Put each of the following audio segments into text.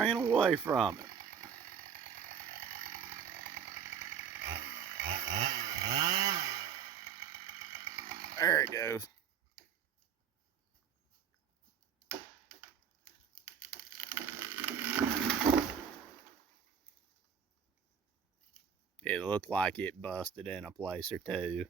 ran away from it. There it goes. It looked like it busted in a place or two.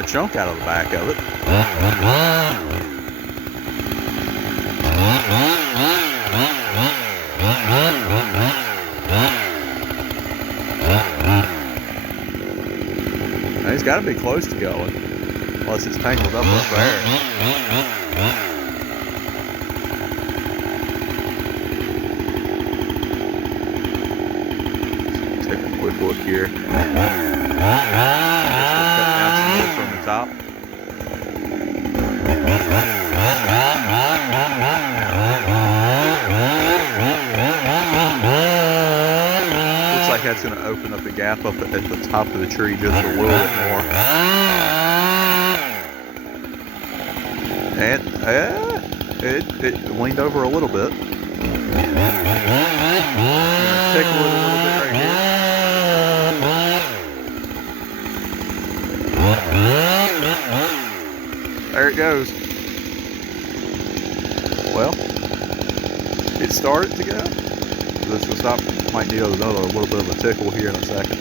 a chunk out of the back of it. Now he's got to be close to going, unless it's tangled up there. Take a quick look here. Cut down some wood from the top. Looks like that's going to open up the gap up at the top of the tree just a little bit more. And it leaned over a little bit. Tickle it a little bit right here. There it goes. Well, it started to go. This will stop. Might need another little bit of a tickle here in a second.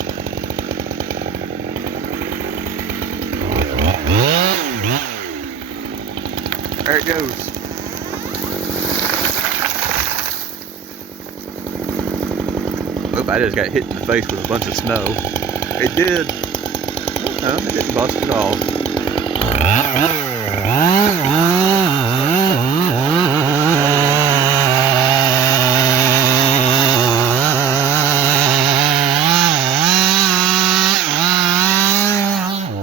There it goes. Oop, I just got hit in the face with a bunch of snow. It did. No, it didn't bust at all.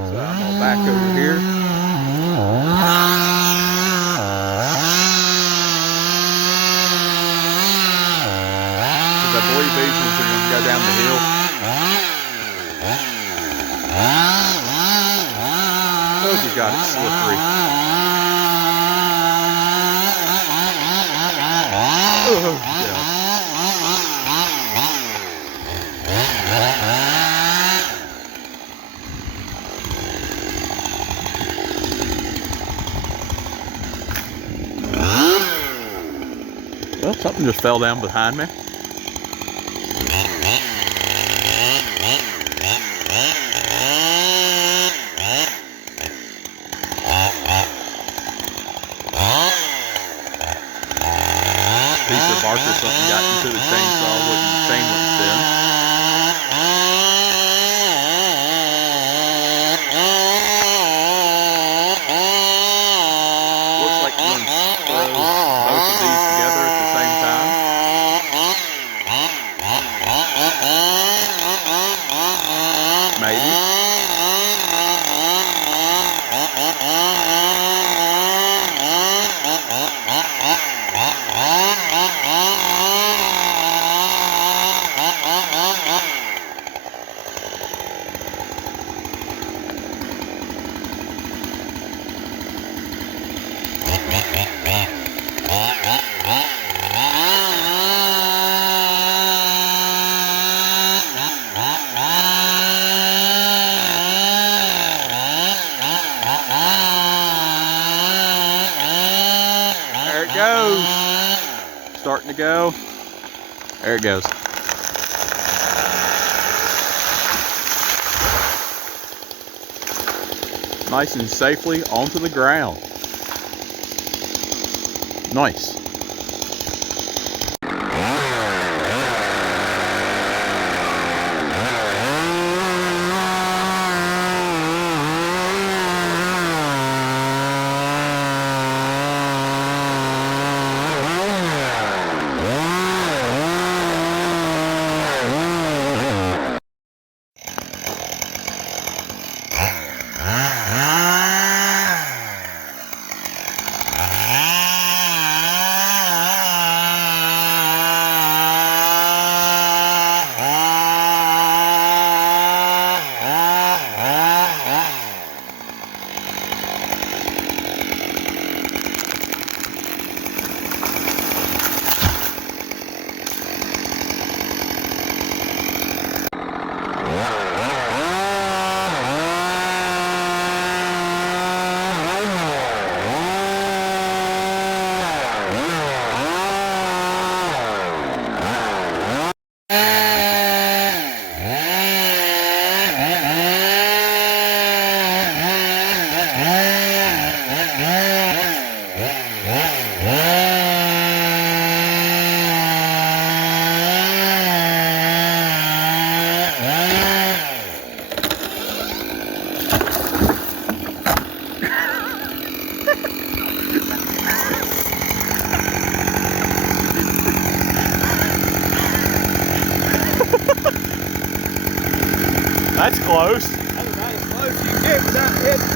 So I'm gonna back over here. Because I believe these ones are gonna go down the hill. Oh, you got it slippery. Oh, yeah. Well, something just fell down behind me. Piece of bark or something got into the chainsaw, chain wouldn't spin. Looks like one throws both of these together at the same time. Maybe. There it goes. Starting to go. There it goes. Nice and safely onto the ground. Nice. That's close. That's about as close as you can get without hitting